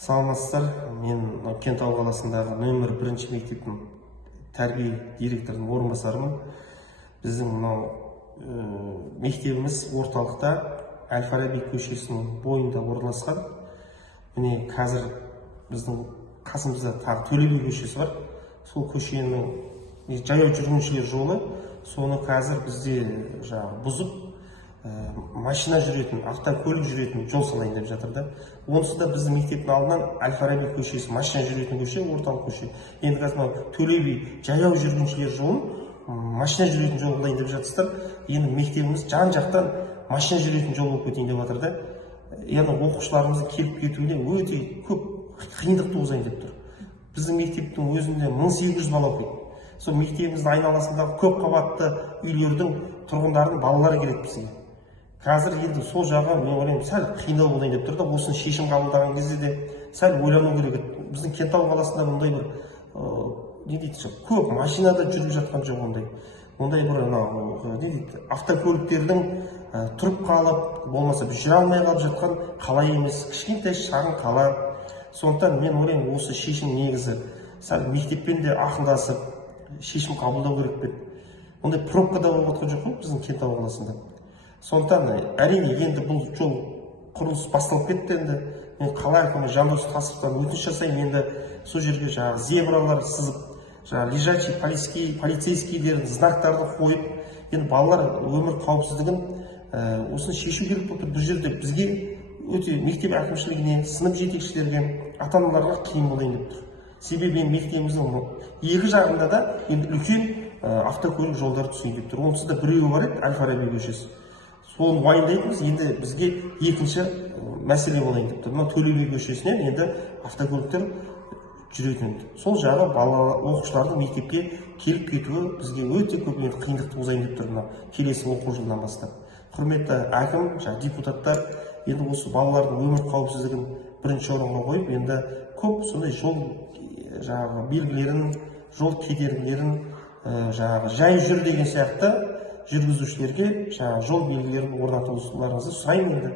Саламатсыздар, мен Кентау қаласындағы нөмір 1 мектептің тәрбие директорының орынбасарымын. Біздің мектебіміз орталықта Әл-Фараби көшесінің бойында орналасқан. Міне қазір біздің қасымызда тағы Төле би көшесі бар. Сол көшенің жаяу жүргіншілер жолы, соны қазір бізде бұзып, машина жүретін, автокөлік жүретін жол салайын деп жатыр да. Онысы да біздің мектептің алдынан Әл-Фараби көшесі, машина жүретін көше, орталық көше. Енді қазір Төле би жаяу жүргіншілер жолын машина жүретін жол қылайын деп жатырсыздар. Енді мектебіміз жан-жақтан машина жүретін жол болып кетейін деп жатыр да. Яғни оқушыларымыздың келіп кетуіне өте көп қиындық туғызайын деп тұр. Біздің мектептің өзінде 1800 бала оқиды. Сол мектебіміздің айналасындағы көп қабатты үйлердің тұрғындарының балалары келеді бізге. Қазір енді сол жағы мен ойлаймын сәл қиындау болайын деп тұр да, осыны шешім қабылдаған кезде де сәл ойлану керек. Біздің Кентау қаласында мұндай бір көп машинада жүріп жатқан жоқ ондай. Ондай бір автокөліктердің тұрып қалып, болмаса жүре алмай қалып жатқан қала емес, кішкентай шағын қала. Сондықтан мен ойлаймын осы шешім негізі сәл мектеппен де ақылдасып шешім қабылдау керек пе. Ондай пробкада болып отқан жоқ қой біздің Кентау қаласында. Сондықтан әрине енді бұл жол құрылыс басталып кетті енді. Мен қала әкімі Жандос Тасовтан өтініш жасаймын, енді сол жерге зебралар сызып, лежачий полицейскийлердің знактарды қойып, енді балалар өмір қауіпсіздігін осыны шешу керек болып тұр. Бұл жерде бізге өте мектеп әкімшілігіне, сынып жетекшілерге, ата-аналарға қиын болайын деп тұр. Себебі мектебіміздің екі жағында да енді үлкен автокөлік жолдары түсейін деп тұр. Онсыз да біреуі бар еді, Әл-Фараби көшесі. Соны уайымдайтынбыз, енді бізге екінші мәселе болайын деп тұр. Мына Төле би көшесінен енді автокөліктер жүретін. Сол жағы оқушылардың мектепке келіп кетуі бізге өте көп қиындық туғызайын деп тұр, келесі оқу жылынан бастап. Құрметті әкім, депутаттар, енді осы балалардың өмір қауіпсіздігін бірінші орынға қойып, енді көп сондай жол белгілерін, жол кедергілерін, жай жүр деген сияқты жүргізушілерге жол белгілерін орнатуларыңызды сұраймын енді.